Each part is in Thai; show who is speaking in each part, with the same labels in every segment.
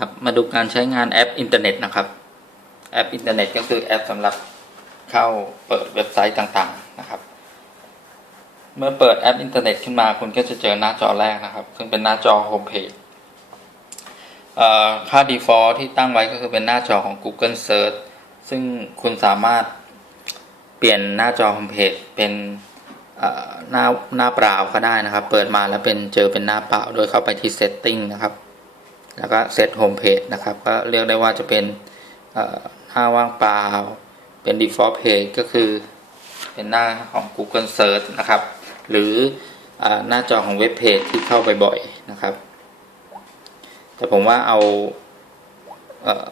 Speaker 1: ครับมาดูการใช้งานแอปอินเทอร์เน็ตนะครับ แอปอินเทอร์เน็ตก็คือแอปสำหรับเข้าเปิดเว็บไซต์ต่างๆนะครับ เมื่อเปิดแอปอินเทอร์เน็ตขึ้นมาคุณก็จะเจอหน้าจอแรกนะครับ ซึ่งเป็นหน้าจอโฮมเพจค่า default ที่ตั้งไว้ก็คือเป็นหน้าจอของ Google Search ซึ่งคุณสามารถเปลี่ยนหน้าจอโฮมเพจเป็นหน้าหน้าเปล่าก็ได้นะครับ เปิดมาแล้วเป็นเจอเป็นหน้าเปล่า โดยเข้าไปที่ setting นะครับ แล้วก็เซตโฮมเพจนะครับ ก็เรียกได้ว่าจะเป็นหน้าว่างเปล่า เป็น default page ก็คือเป็นหน้าของ Google Search นะครับ หรืออหน้าจอของเว็บเพจที่เข้าไปบ่อยนะครับ แต่ผมว่าเอาเอ่อ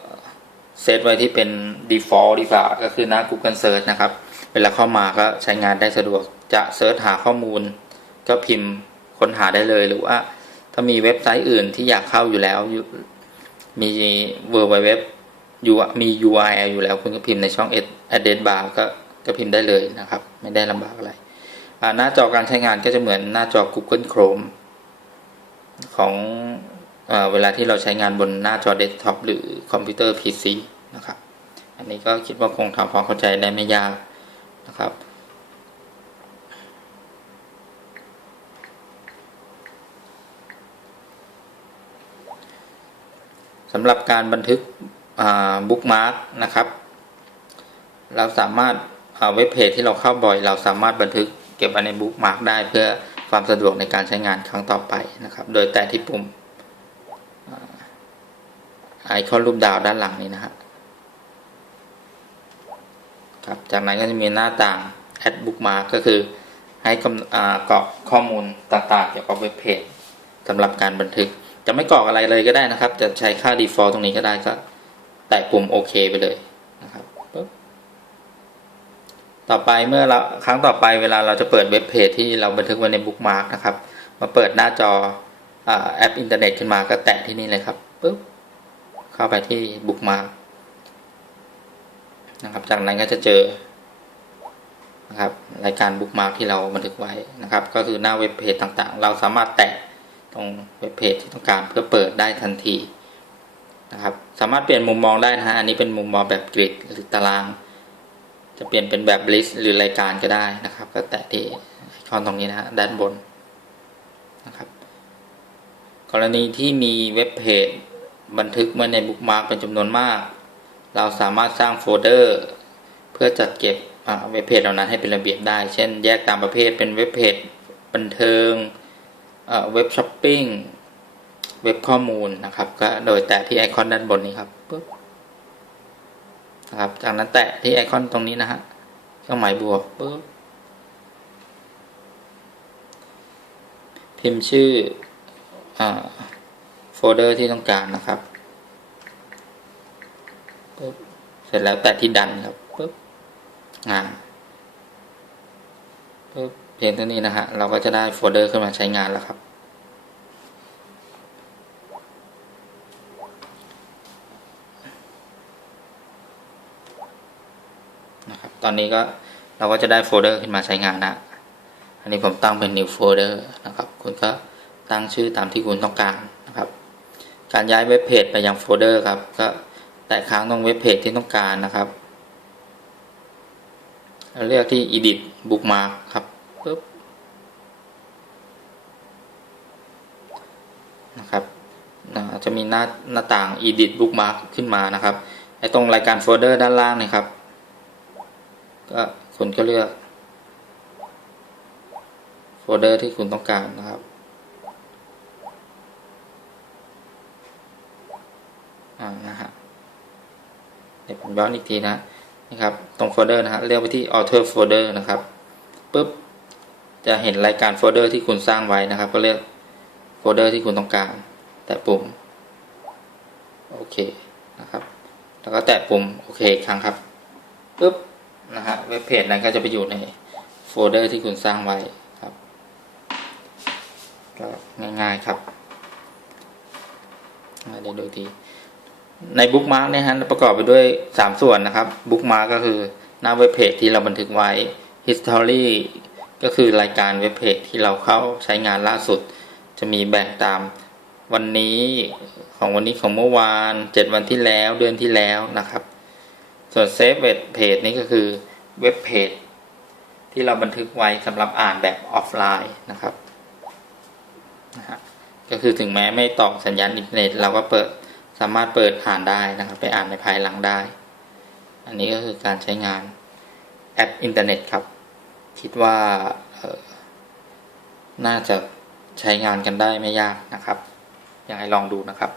Speaker 1: เซตไว้ที่เป็น default ดีกว่าก็คือหน้า Google Search นะครับ เวลาเข้ามาก็ใช้งานได้สะดวกจะเซิร์ชหาข้อมูล ก็พิมพ์ค้นหาได้เลยหรือว่า ถ้ามีเว็บไซต์อื่นที่อยากเข้าอยู่แล้วอยู่มี w w w อยู่มี URL อยู่แล้วคุณก็พิมพ์ในช่อง address bar ก็ก็พิมพ์ได้เลยนะครับ ไม่ได้ลำบากอะไร หน้าจอการใช้งานก็จะเหมือนหน้าจอ Google Chrome ของเออเวลาที่เราใช้งานบนหน้าจอเดสก์ท็อปหรือคอมพิวเตอร์ PC นะครับ อันนี้ก็คิดว่าคงทำความเข้าใจได้ไม่ยากนะครับ สำหรับการบันทึกบุ๊กมาร์กนะครับ เราสามารถเว็บเพจที่เราเข้าบ่อย เราสามารถบันทึกเก็บไว้ในบุ๊กมาร์กได้เพื่อความสะดวกในการใช้งานครั้งต่อไปนะครับ โดยแต่ที่ปุ่มไอคอนรูปดาวด้านหลังนี้นะฮะครับ จากนั้นก็จะมีหน้าต่าง add bookmark ก็คือให้กำกรอกข้อมูลต่างๆ เกี่ยวกับเว็บเพจสำหรับการบันทึก จะไม่กรอกอะไรเลยก็ได้นะครับ จะใช้ค่า default ตรงนี้ก็ได้ก็ แตะปุ่มโอเคไปเลยนะครับปึ๊บต่อไปเมื่อเราครั้งต่อไปเวลาเราจะเปิดเว็บเพจที่เราบันทึกไว้ในบุ๊กมาร์กนะครับ มาเปิดหน้าจอแอปอินเทอร์เน็ตขึ้นมาก็แตะที่นี่เลยครับปึ๊บเข้าไปที่บุ๊กมาร์กนะครับ จากนั้นก็จะเจอนะครับรายการบุ๊กมาร์กที่เราบันทึกไว้นะครับ ก็คือหน้าเว็บเพจต่างๆ เราสามารถแตะ ตรงเว็บเพจที่ต้องการเพื่อเปิดได้ทันทีนะครับ สามารถเปลี่ยนมุมมองได้นะฮะอันนี้เป็นมุมมองแบบกริดหรือตาราง จะเปลี่ยนเป็นแบบลิสต์หรือรายการก็ได้นะครับก็แตะที่ไอคอนตรงนี้นะฮะด้านบนนะครับ กรณีที่มีเว็บเพจบันทึกไว้ในบุ๊กมาร์กเป็นจำนวนมาก เราสามารถสร้างโฟลเดอร์เพื่อจัดเก็บเว็บเพจเหล่านั้นให้เป็นระเบียบได้ เช่น แยกตามประเภทเป็นเว็บเพจบันเทิง เว็บช้อปปิ้งเว็บข้อมูลนะครับ ก็โดยแตะที่ไอคอนด้านบนนี้ครับปึ๊บนะครับ จากนั้นแตะที่ไอคอนตรงนี้นะฮะเครื่องหมายบวกปึ๊บพิมพ์ชื่ออโฟลเดอร์ที่ต้องการนะครับปึ๊บเสร็จแล้วแตะที่ดันครับปึ๊บอ่าปึ๊บ เพียงเท่านี้นะฮะ เราก็จะได้โฟลเดอร์ขึ้นมาใช้งานแล้วครับ นะครับ ตอนนี้ก็เราก็จะได้โฟลเดอร์ขึ้นมาใช้งานนะ อันนี้ผมตั้งเป็น new folder นะครับ คุณก็ตั้งชื่อตามที่คุณต้องการนะครับ การย้ายเว็บเพจไปยังโฟลเดอร์ครับ ก็แตะค้างตรงเว็บเพจที่ต้องการนะครับแล้วเลือกที่ edit bookmark ครับ ปึ๊บนะครับจะมีหน้าหน้าต่าง edit bookmark ขึ้นมานะครับไอ้ตรงรายการโฟลเดอร์ด้านล่างนะครับ ก็คุณก็เลือกโฟลเดอร์ที่คุณต้องการนะครับอ่านะฮะเดี๋ยวผมย้อนอีกทีนะนะครับ ตรงโฟลเดอร์นะฮะเลือกไปที่ author folder นะครับปุ๊บ จะเห็นรายการโฟลเดอร์ที่คุณสร้างไว้นะครับ ก็เลือกโฟลเดอร์ที่คุณต้องการ แตะปุ่ม โอเคนะครับ แล้วก็แตะปุ่มโอเคครั้งครับปุ๊บนะฮะเว็บเพจนั้นก็จะไปอยู่ในโฟลเดอร์ที่คุณสร้างไว้ครับก็ง่ายๆครับเดี๋ยวดูทีในบุ๊กมาร์กเนี่ยฮะประกอบไปด้วย 3 ส่วนนะครับบุ๊กมาร์กก็คือหน้าเว็บเพจที่เราบันทึกไว้ history ก็คือรายการเว็บเพจที่เราเข้าใช้งานล่าสุด จะมีแบ่งตามวันนี้ของวันนี้ของเมื่อวานเจ็ดวันที่แล้วเดือนที่แล้วนะครับ ส่วนเซฟเว็บเพจนี้ก็คือเว็บเพจที่เราบันทึกไว้สำหรับอ่านแบบออฟไลน์นะครับนะฮะก็คือถึงแม้ไม่ต่อสัญญาณอินเทอร์เน็ตเราก็เปิดสามารถเปิดอ่านได้นะครับ ไปอ่านในภายหลังได้ อันนี้ก็คือการใช้งานแอปอินเทอร์เน็ตครับ คิดว่าน่าจะใช้งานกันได้ไม่ยากนะครับยังไงลองดูนะครับ